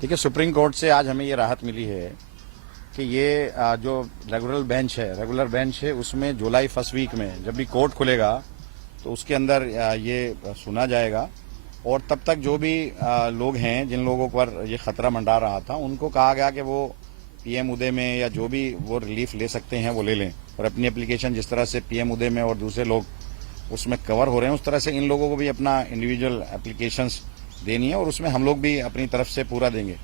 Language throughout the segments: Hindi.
देखिए, सुप्रीम कोर्ट से आज हमें ये राहत मिली है कि ये जो रेगुलर बेंच है उसमें जुलाई फर्स्ट वीक में जब भी कोर्ट खुलेगा तो उसके अंदर ये सुना जाएगा और तब तक जो भी लोग हैं जिन लोगों पर ये खतरा मंडरा रहा था उनको कहा गया कि वो पीएम उदय में या जो भी वो रिलीफ ले सकते हैं वो ले लें और अपनी एप्लीकेशन जिस तरह से पीएम उदय में और दूसरे लोग उसमें कवर हो रहे हैं उस तरह से इन लोगों को भी अपना इंडिविजुअल एप्लीकेशंस देनी है और उसमें हम लोग भी अपनी तरफ से पूरा देंगे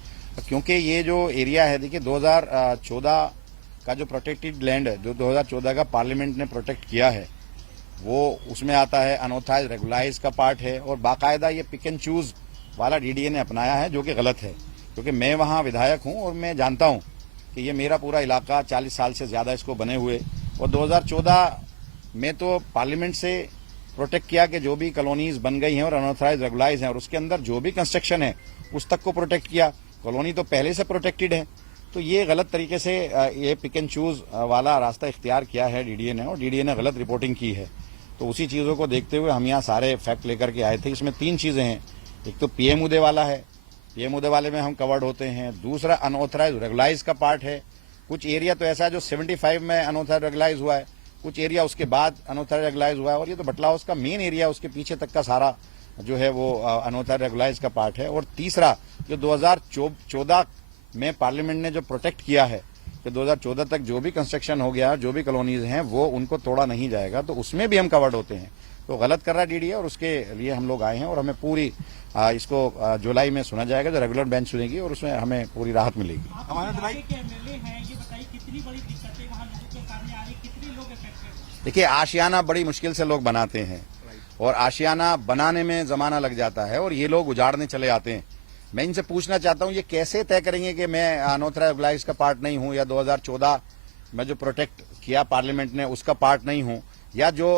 क्योंकि ये जो एरिया है, देखिए 2014 का जो प्रोटेक्टेड लैंड है जो 2014 का पार्लियामेंट ने प्रोटेक्ट किया है वो उसमें आता है, अनऑथराइज रेगुलाइज का पार्ट है और बाकायदा ये पिक एंड चूज वाला डीडीए ने अपनाया है जो कि गलत है क्योंकि मैं वहाँ विधायक हूँ और मैं जानता हूँ कि ये मेरा पूरा इलाका 40 साल से ज्यादा इसको बने हुए और 2014 में तो पार्लियामेंट से प्रोटेक्ट किया कि जो भी कॉलोनीज बन गई हैं और अनऑथराइज रेगुलाइज हैं और उसके अंदर जो भी कंस्ट्रक्शन है उस तक को प्रोटेक्ट किया। कॉलोनी तो पहले से प्रोटेक्टेड है, तो ये गलत तरीके से ये पिक एंड चूज वाला रास्ता इख्तियार किया है डीडीए ने और डीडीए ने गलत रिपोर्टिंग की है। तो उसी चीजों को देखते हुए हम यहाँ सारे फैक्ट लेकर के आए थे। इसमें 3 चीजें हैं, एक तो पीएम उदय वाला है, पीएम उदय वाले में हम कवर्ड होते हैं। दूसरा अनऑथराइज रेगुलाइज का पार्ट है, कुछ एरिया तो ऐसा है जो 75 में अनऑथराइज रेगुलाइज हुआ है, कुछ एरिया उसके बाद अनऑथराइज रेगुलाइज हुआ है और ये तो बटला हाउस का मेन एरिया उसके पीछे तक का सारा जो है वो अनऑथराइज रेगुलाइज का पार्ट है। और तीसरा जो 2014 में पार्लियामेंट ने जो प्रोटेक्ट किया है कि 2014 तक जो भी कंस्ट्रक्शन हो गया, जो भी कॉलोनीज हैं वो उनको तोड़ा नहीं जाएगा, तो उसमें भी हम कवर्ड होते हैं। तो गलत कर रहा है डीडीए और उसके लिए हम लोग आए हैं और हमें पूरी इसको जुलाई में सुना जाएगा, जो रेगुलर बेंच सुनेगी और उसमें हमें पूरी राहत मिलेगी। देखिए, आशियाना बड़ी मुश्किल से लोग बनाते हैं और आशियाना बनाने में जमाना लग जाता है और ये लोग उजाड़ने चले आते हैं। मैं इनसे पूछना चाहता हूं ये कैसे तय करेंगे कि मैं अनऑथराइज रेगुलाइज का पार्ट नहीं हूं या 2014 में जो प्रोटेक्ट किया पार्लियामेंट ने उसका पार्ट नहीं हूं या जो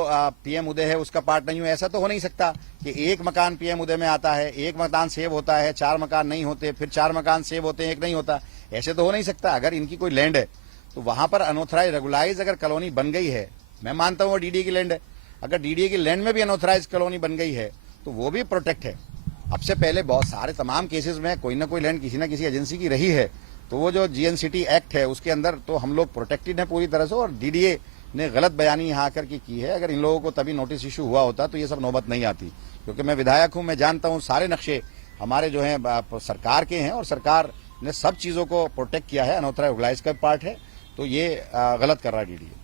पीएम उदय है उसका पार्ट नहीं हूं। ऐसा तो हो नहीं सकता कि एक मकान पीएम उदय में आता है, एक मकान सेव होता है, 4 मकान नहीं होते, फिर 4 मकान सेव होते हैं, एक नहीं होता। ऐसे तो हो नहीं सकता। अगर इनकी कोई लैंड है तो वहां पर अनऑथराइज रेगुलाइज अगर कॉलोनी बन गई है, मैं मानता हूं वो डीडीए की लैंड है, अगर डीडीए की लैंड में भी अनऑथराइज कॉलोनी बन गई है तो वो भी प्रोटेक्ट है। अब से पहले बहुत सारे तमाम केसेस में कोई ना कोई लैंड किसी ना किसी एजेंसी की रही है, तो वो जो जीएनसीटी एक्ट है उसके अंदर तो हम लोग प्रोटेक्टेड है पूरी तरह से और डीडीए ने गलत बयानी यहाँ आकर के की है। अगर इन लोगों को तभी नोटिस इशू हुआ होता तो ये सब नौबत नहीं आती, क्योंकि मैं विधायक हूँ, मैं जानता हूँ सारे नक्शे हमारे जो हैं सरकार के हैं और सरकार ने सब चीजों को प्रोटेक्ट किया है। अनऑथराइज रेगुलाइज का पार्ट है, तो ये गलत कर रहा है डीडीए।